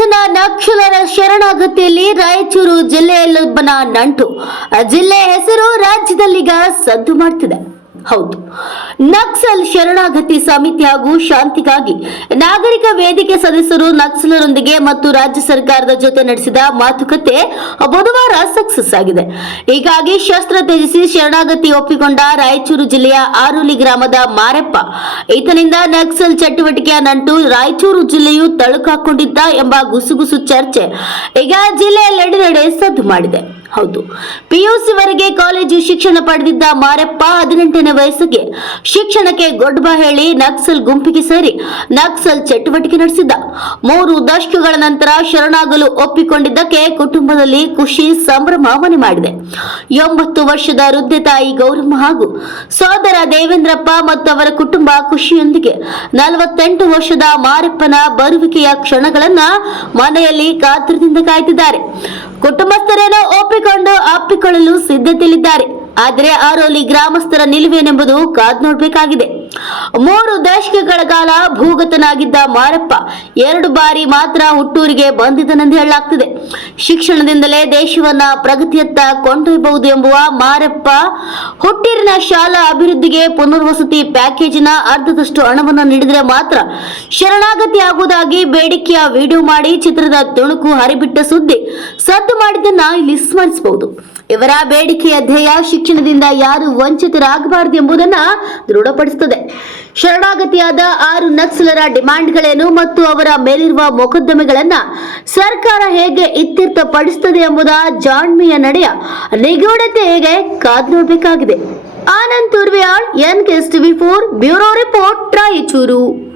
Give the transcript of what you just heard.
ಜನ ನಕ್ಸಲರ ಶರಣಾಗತಿಯಲ್ಲಿ ರಾಯಚೂರು ಜಿಲ್ಲೆಯಲ್ಲೊಬ್ಬನ ನಂಟು. ಜಿಲ್ಲೆ ಹೆಸರು ರಾಜ್ಯದಲ್ಲೀಗ ಸದ್ದು ಮಾಡ್ತಿದೆ. ಹೌದು, ನಕ್ಸಲ್ ಶರಣಾಗತಿ ಸಮಿತಿ ಹಾಗೂ ಶಾಂತಿಗಾಗಿ ನಾಗರಿಕ ವೇದಿಕೆ ಸದಸ್ಯರು ನಕ್ಸಲರೊಂದಿಗೆ ಮತ್ತು ರಾಜ್ಯ ಸರ್ಕಾರದ ಜೊತೆ ನಡೆಸಿದ ಮಾತುಕತೆ ಬುಧವಾರ ಸಕ್ಸಸ್ ಆಗಿದೆ. ಹೀಗಾಗಿ ಶಸ್ತ್ರ ತ್ಯಜಿಸಿ ಶರಣಾಗತಿ ಒಪ್ಪಿಕೊಂಡ ರಾಯಚೂರು ಜಿಲ್ಲೆಯ ಆರೋಲಿ ಗ್ರಾಮದ ಮಾರೆಪ್ಪ, ಈತನಿಂದ ನಕ್ಸಲ್ ಚಟುವಟಿಕೆಯ ನಂಟು ರಾಯಚೂರು ಜಿಲ್ಲೆಯು ತಳುಕಾಕೊಂಡಿದ್ದ ಎಂಬ ಗುಸುಗುಸು ಚರ್ಚೆ ಈಗ ಜಿಲ್ಲೆಯೆಲ್ಲೆಡೆ ಸದ್ದು ಮಾಡಿದೆ. ಹೌದು, ಪಿಯುಸಿ ವರೆಗೆ ಕಾಲೇಜು ಶಿಕ್ಷಣ ಪಡೆದಿದ್ದ ಮಾರೆಪ್ಪ 18ನೇ ವಯಸ್ಸಿಗೆ ಶಿಕ್ಷಣಕ್ಕೆ ಗೊಡ್ಬಾ ಹೇಳಿ ನಕ್ಸಲ್ ಗುಂಪಿಗೆ ಸೇರಿ ನಕ್ಸಲ್ ಚಟುವಟಿಕೆ ನಡೆಸಿದ್ದ. 3 ದಶಕಗಳ ನಂತರ ಶರಣಾಗಲು ಒಪ್ಪಿಕೊಂಡಿದ್ದಕ್ಕೆ ಕುಟುಂಬದಲ್ಲಿ ಖುಷಿ ಸಂಭ್ರಮ ಮನೆ ಮಾಡಿದೆ. 80 ವರ್ಷದ ವೃದ್ಧೆ ತಾಯಿ ಗೌರಮ್ಮ ಹಾಗೂ ಸೋದರ ದೇವೇಂದ್ರಪ್ಪ ಮತ್ತು ಅವರ ಕುಟುಂಬ ಖುಷಿಯೊಂದಿಗೆ 48 ವರ್ಷದ ಮಾರೆಪ್ಪನ ಬರುವಿಕೆಯ ಕ್ಷಣಗಳನ್ನ ಮನೆಯಲ್ಲಿ ಕಾತರದಿಂದ ಕಾಯ್ತಿದ್ದಾರೆ. ಕುಟುಂಬಸ್ಥರೇನೋ ಒಪ್ಪಿಕೊಂಡು ಅಪ್ಪಿಕೊಳ್ಳಲು ಸಿದ್ಧತೆಯಲ್ಲಿದ್ದಾರೆ. ಆದರೆ ಆರೋಲಿ ಗ್ರಾಮಸ್ಥರ ನಿಲುವೇನೆಂಬುದು ಕಾದ್ ನೋಡಬೇಕಾಗಿದೆ. 3 ದಶಕಗಳ ಕಾಲ ಭೂಗತನಾಗಿದ್ದ ಮಾರಪ್ಪ 2 ಬಾರಿ ಮಾತ್ರ ಹುಟ್ಟೂರಿಗೆ ಬಂದಿದ್ದನೆಂದು ಹೇಳಲಾಗ್ತಿದೆ. ಶಿಕ್ಷಣದಿಂದಲೇ ದೇಶವನ್ನ ಪ್ರಗತಿಯತ್ತ ಕೊಂಡೊಯ್ಯಬಹುದು ಎಂಬುವ ಮಾರಪ್ಪ ಹುಟ್ಟೂರಿನ ಶಾಲಾ ಅಭಿವೃದ್ಧಿಗೆ ಪುನರ್ವಸತಿ ಪ್ಯಾಕೇಜಿನ ಅರ್ಧದಷ್ಟು ಹಣವನ್ನು ನೀಡಿದರೆ ಮಾತ್ರ ಶರಣಾಗತಿ ಆಗುವುದಾಗಿ ಬೇಡಿಕೆಯ ವಿಡಿಯೋ ಮಾಡಿ ಚಿತ್ರದ ತುಣುಕು ಹರಿಬಿಟ್ಟ ಸುದ್ದಿ ಸದ್ದು ಮಾಡಿದ್ದನ್ನ ಇಲ್ಲಿ ಸ್ಮರಿಸಬಹುದು. ಇವರ ಬೇಡಿಕೆಯ ಧ್ಯೇಯ ಶಿಕ್ಷಣದಿಂದ ಯಾರು ವಂಚಿತರಾಗಬಾರದು ಎಂಬುದನ್ನ ದೃಢಪಡಿಸುತ್ತದೆ. ಶರಣಾಗತಿಯಾದ 6 ನಕ್ಸಲರ ಡಿಮ್ಯಾಂಡ್ಗಳೇನು ಮತ್ತು ಅವರ ಮೇಲಿರುವ ಮೊಕದ್ದಮೆಗಳನ್ನ ಸರ್ಕಾರ ಹೇಗೆ ಇತ್ಯರ್ಥಪಡಿಸುತ್ತದೆ ಎಂಬುದ ಜಾಣ್ಮೆಯ ನಡೆಯ ನಿಗೂಢತೆ ಹೇಗೆ ಕಾದು ನೋಡಬೇಕಾಗಿದೆ. Anand Turviyal, NKS TV4 bureau report, Raichur.